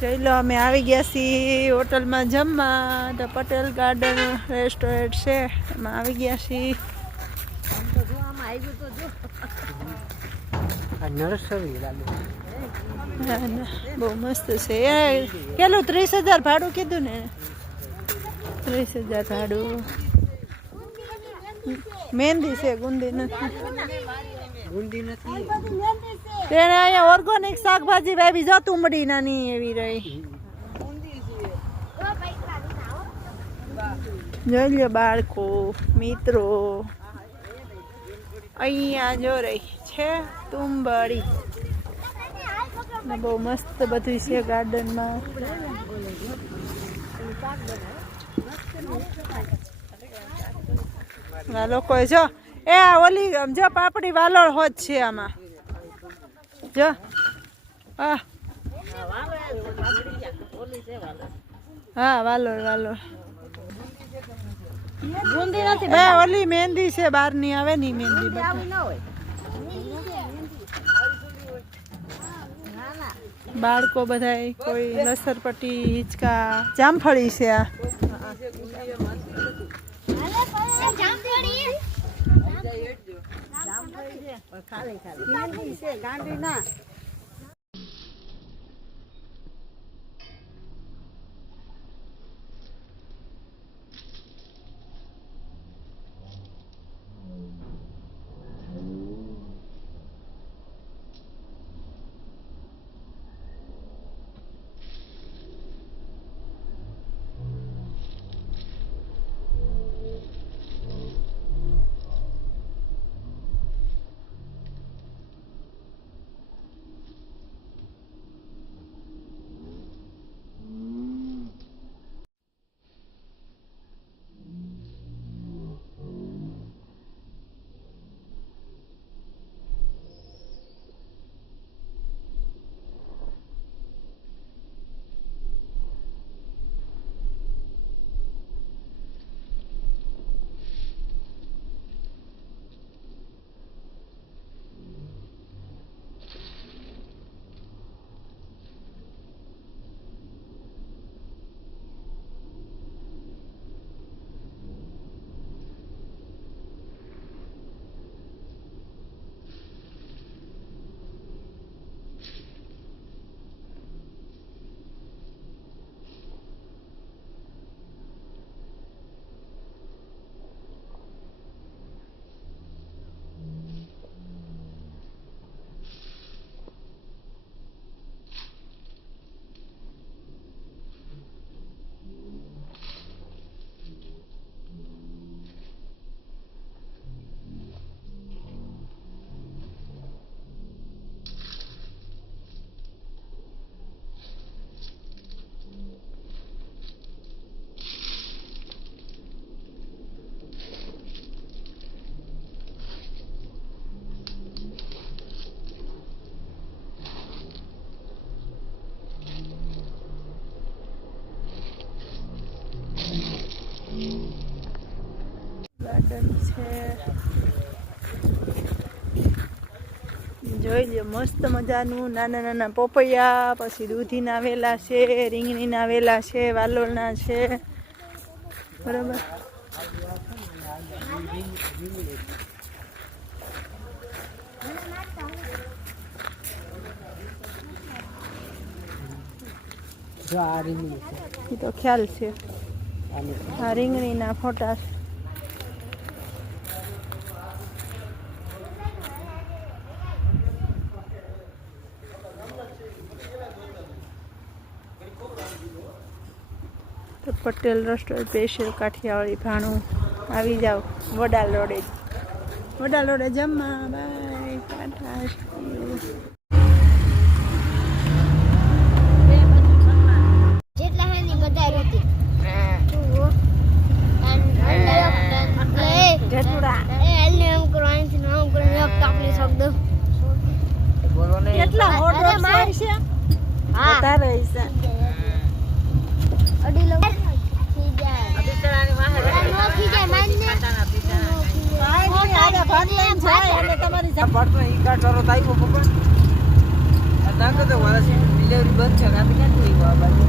જોઈ લો અમે આવી ગયા છીએ હોટલમાં જમવા. તો પટેલ ગાર્ડન રેસ્ટોરન્ટ છે એમાં આવી ગયા છીએ. બહુ મસ્ત છે યાર. કેટલું 30,000 ભાડું કીધું ને? 30,000 ભાડું. મહેંદી છે, ગુંદી નથી. તેને અહીંયા ઓર્ગેનિક શાકભાજી વાવી જો તુંબડી નાની એવી રહી. જોઈ લો બાળકો મિત્રો, અહીંયા જો રહી છે તુંબડી. બહુ મસ્ત બધું છે ગાર્ડનમાં. લોકો જો એ ઓલી જો પાપડી વાલોળ હોત છે આમાં જો. હા વાલોળ વાલોળ. ઓલી મહેંદી છે બહારની આવે ની મહેંદી. બાળકો બધા કોઈ લસરપટ્ટી હિંચકા જામફળી છે આ. ગાર્ડન છે જોઈ લો મસ્ત મજાનું. નાના નાના પોપૈયા, પછી દૂધીના વેલા છે, રીંગણીના વેલા છે, વાલોળના છે. બરાબર. એ તો ખ્યાલ છે. આ રીંગણીના ફોટા. તો પટેલ રેસ્ટોરન્ટ સ્પેશિયલ કાઠિયાવાડી ભાણું આવી જાઓ વડાલ રોડે. વડાલ રોડે જમવા. બાય ટાટા. કેટલા ઓર્ડર છે? હા તારે છે. અડી લો થઈ જાય. અડી તરાની વાહે નો થઈ જાય માનને. ભાત લઈને જાય એટલે તમારી ભરતો ઈ કાઢવાનો તાઈપો પકડ. ના કરતો મારા ડિલિવરી બંધ છે કાંથી ક્યાંથી આ બાજુ